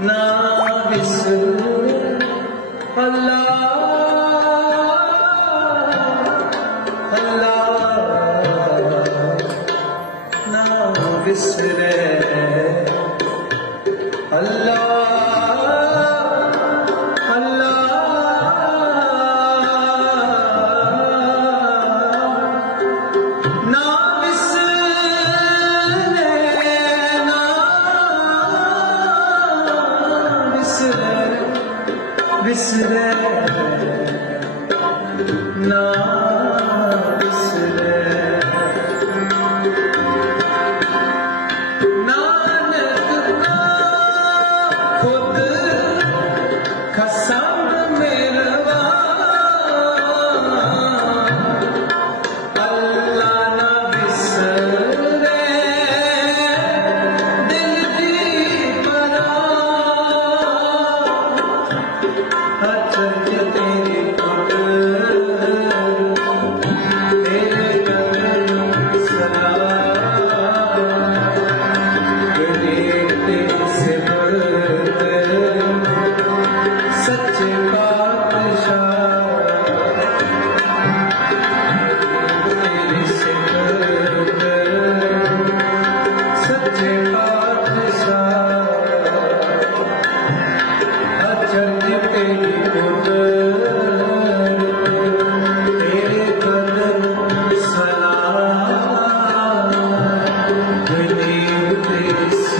ਨਾ ਅੱਲਾ ਅੱਲਾ ਨਾ ਵਿਸਰ receber. Não.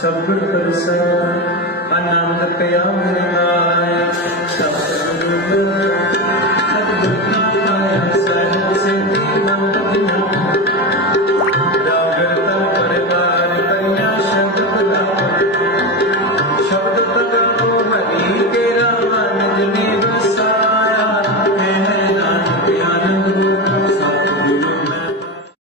ਸਭਨ ਕਰਸਾ ਆਨੰਦ ਪਿਆ ਮੇਰੇ ਨਾਲ ਸਭਨ